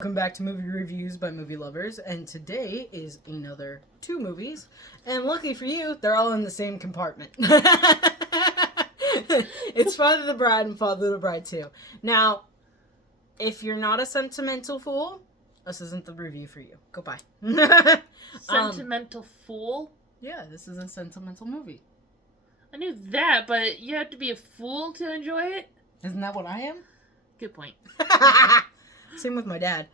Welcome back to Movie Reviews by Movie Lovers, and today is another 2 movies, and lucky for you, they're all in the same compartment. It's Father of the Bride and Father of the Bride 2. Now, if you're not a sentimental fool, this isn't the review for you. Goodbye. Sentimental fool? Yeah, this is a sentimental movie. I knew that, but you have to be a fool to enjoy it? Isn't that what I am? Good point. Same with my dad.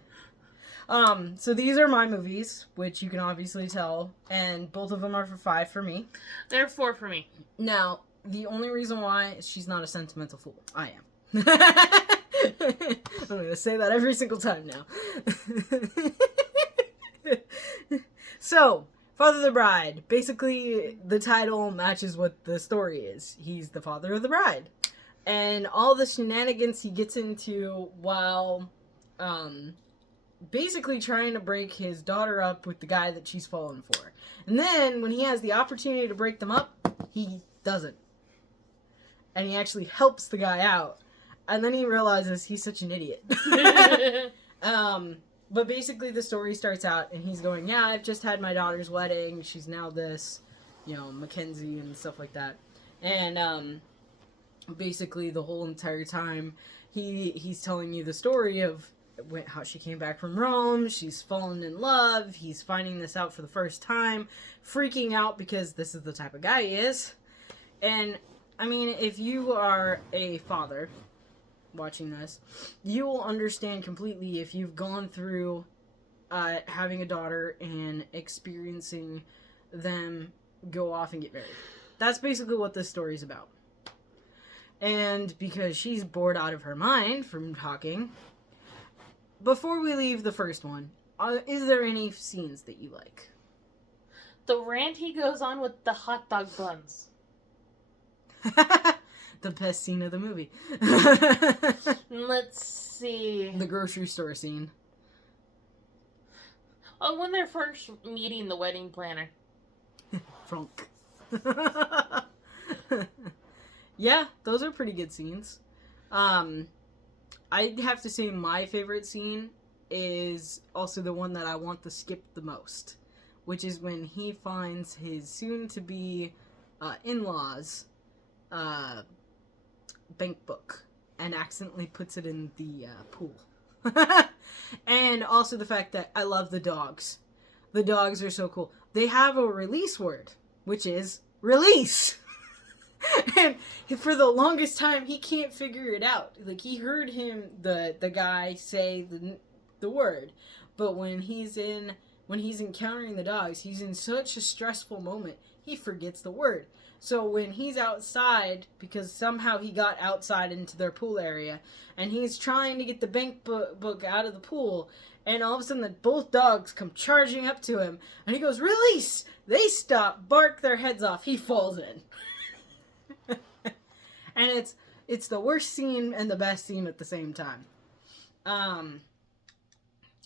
So these are my movies, which you can obviously tell, and both of them are for 5 for me. They're 4 for me. Now, the only reason why is she's not a sentimental fool. I am. I'm going to say that every single time now. So, Father of the Bride. Basically, the title matches what the story is. He's the father of the bride. And all the shenanigans he gets into while, basically trying to break his daughter up with the guy that she's fallen for. And then, when he has the opportunity to break them up, he doesn't. And he actually helps the guy out. And then he realizes he's such an idiot. But basically the story starts out, and he's going, yeah, I've just had my daughter's wedding. She's now this, Mackenzie and stuff like that. And, basically the whole entire time he's telling you the story of how she came back from Rome, she's fallen in love, he's finding this out for the first time, freaking out because this is the type of guy he is. And I mean, if you are a father watching this, you will understand completely if you've gone through having a daughter and experiencing them go off and get married. That's basically what this story's about. And because she's bored out of her mind from talking, before we leave the first one, is there any scenes that you like? The rant he goes on with the hot dog buns. The best scene of the movie. Let's see. The grocery store scene. Oh, when they're first meeting the wedding planner. Frunk. Yeah, those are pretty good scenes. I'd have to say my favorite scene is also the one that I want to skip the most, which is when he finds his soon-to-be in-laws bank book and accidentally puts it in the pool. And also the fact that I love the dogs. The dogs are so cool. They have a release word, which is release. And for the longest time, he can't figure it out. Like, he heard the guy say the word, but when he's encountering the dogs, he's in such a stressful moment, he forgets the word. So when he's outside, because somehow he got outside into their pool area, and he's trying to get the bank book out of the pool, and all of a sudden both dogs come charging up to him, and he goes, release! They stop, bark their heads off, he falls in. And it's the worst scene and the best scene at the same time. And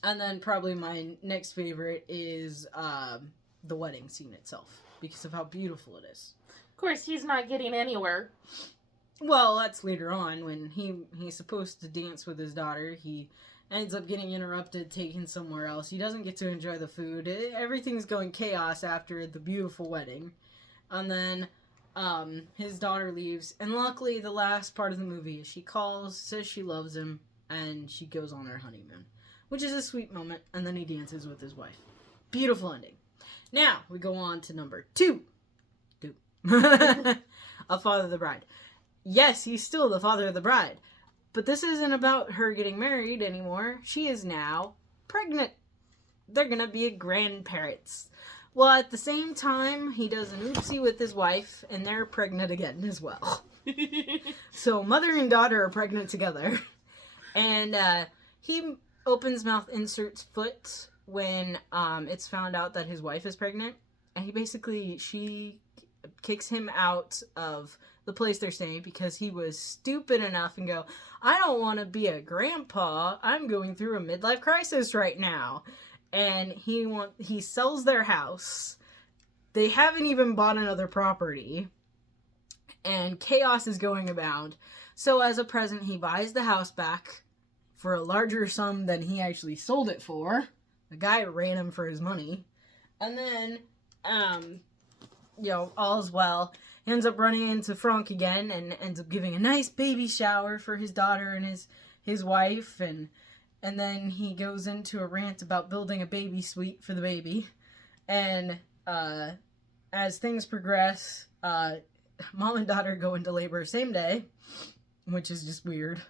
then probably my next favorite is the wedding scene itself, because of how beautiful it is. Of course, he's not getting anywhere. Well, that's later on when he's supposed to dance with his daughter. He ends up getting interrupted, taken somewhere else. He doesn't get to enjoy the food. Everything's going chaos after the beautiful wedding. And then his daughter leaves, and luckily the last part of the movie, she calls, says she loves him, and she goes on her honeymoon, which is a sweet moment, and then he dances with his wife. Beautiful ending. Now, we go on to number 2. A Father of the Bride. Yes, he's still the father of the bride, but this isn't about her getting married anymore. She is now pregnant. They're gonna be grandparents. Well, at the same time, he does an oopsie with his wife, and they're pregnant again as well. So mother and daughter are pregnant together. And he opens mouth, inserts foot when it's found out that his wife is pregnant. And she kicks him out of the place they're staying because he was stupid enough and go, I don't want to be a grandpa. I'm going through a midlife crisis right now. And he sells their house. They haven't even bought another property. And chaos is going about. So as a present, he buys the house back for a larger sum than he actually sold it for. The guy ran him for his money. And then, all's well. He ends up running into Frank again and ends up giving a nice baby shower for his daughter and his wife. And then he goes into a rant about building a baby suite for the baby. And as things progress, mom and daughter go into labor same day, which is just weird.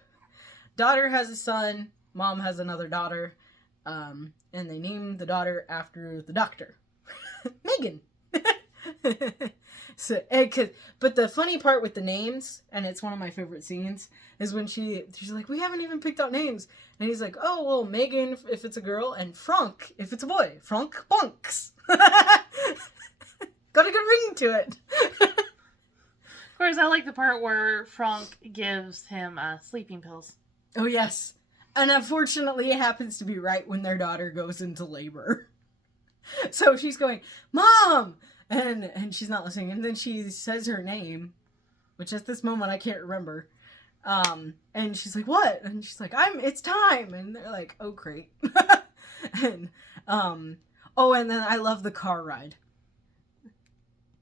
Daughter has a son, mom has another daughter, and they name the daughter after the doctor. Megan. But the funny part with the names, and it's one of my favorite scenes, is when she's like, we haven't even picked out names. And he's like, oh, well, Megan if it's a girl, and Frank if it's a boy. Frank Bunks. Got a good ring to it. Of course, I like the part where Frank gives him sleeping pills. Oh, yes. And unfortunately, it happens to be right when their daughter goes into labor. So she's going, Mom! And she's not listening. And then she says her name, which at this moment I can't remember. And she's like, what? And she's like, it's time. And they're like, oh, great. And then I love the car ride.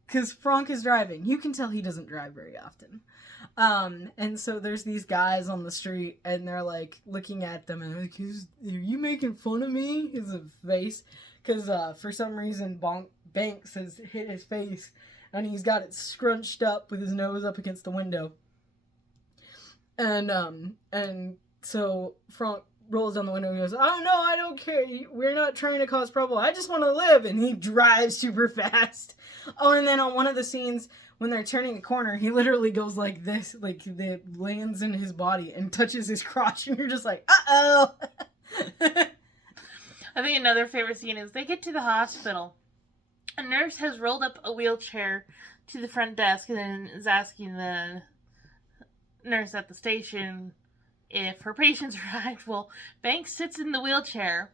Because Frank is driving. You can tell he doesn't drive very often. And so there's these guys on the street, and they're like looking at them, and they're like, are you making fun of me? His face. Because for some reason, Banks has hit his face, and he's got it scrunched up with his nose up against the window. And so Frank rolls down the window and goes, oh no, I don't care. We're not trying to cause trouble. I just want to live. And he drives super fast. Oh, and then on one of the scenes, when they're turning a corner, he literally goes like this, like it lands in his body and touches his crotch, and you're just like, uh-oh. I think another favorite scene is they get to the hospital. A nurse has rolled up a wheelchair to the front desk and is asking the nurse at the station if her patient's arrived. Well, Banks sits in the wheelchair.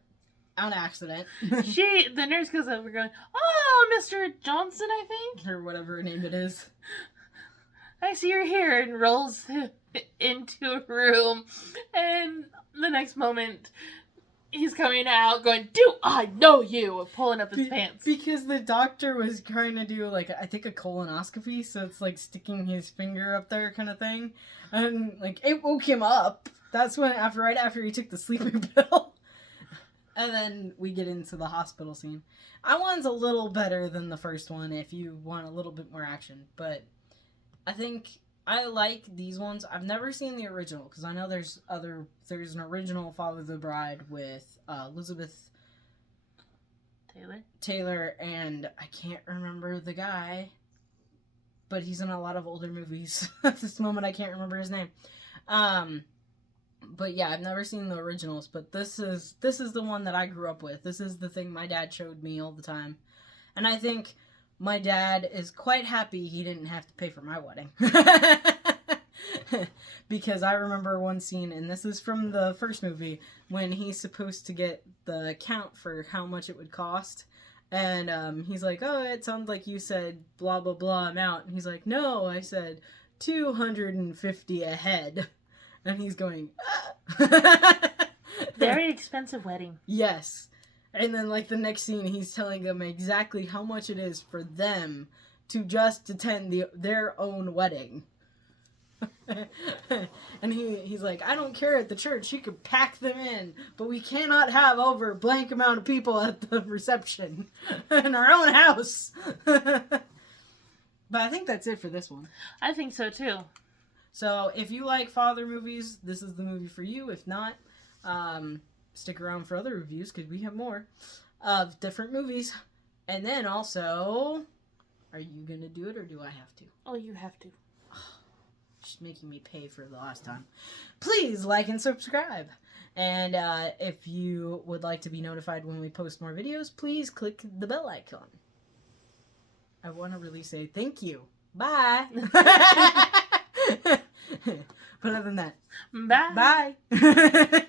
On accident. The nurse goes over going, oh, Mr. Johnson, I think? Or whatever name it is. I see you're here, and rolls into a room. And the next moment, he's coming out going, do I know you? Pulling up his pants. Because the doctor was trying to do, like, I think a colonoscopy, so it's like sticking his finger up there kind of thing. And, like, it woke him up. That's when, right after he took the sleeping pill. And then we get into the hospital scene. That one's a little better than the first one if you want a little bit more action. But I think I like these ones. I've never seen the original because I know there's an original Father of the Bride with Elizabeth Taylor, and I can't remember the guy, but he's in a lot of older movies. At this moment, I can't remember his name. But yeah, I've never seen the originals, but this is the one that I grew up with. This is the thing my dad showed me all the time. And I think my dad is quite happy he didn't have to pay for my wedding. Because I remember one scene, and this is from the first movie, when he's supposed to get the count for how much it would cost. And he's like, oh, it sounds like you said blah, blah, blah amount. And he's like, no, I said $250 a head. And he's going, ah. Very expensive wedding. Yes. And then, like, the next scene, he's telling them exactly how much it is for them to just attend their own wedding. And he's like, I don't care at the church. You could pack them in, but we cannot have over a blank amount of people at the reception in our own house. But I think that's it for this one. I think so, too. So, if you like father movies, this is the movie for you. If not, stick around for other reviews, because we have more of different movies. And then also, are you going to do it, or do I have to? Oh, you have to. Just making me pay for the last time. Please like and subscribe. And if you would like to be notified when we post more videos, please click the bell icon. I want to really say thank you. Bye. But other than that, bye. Bye.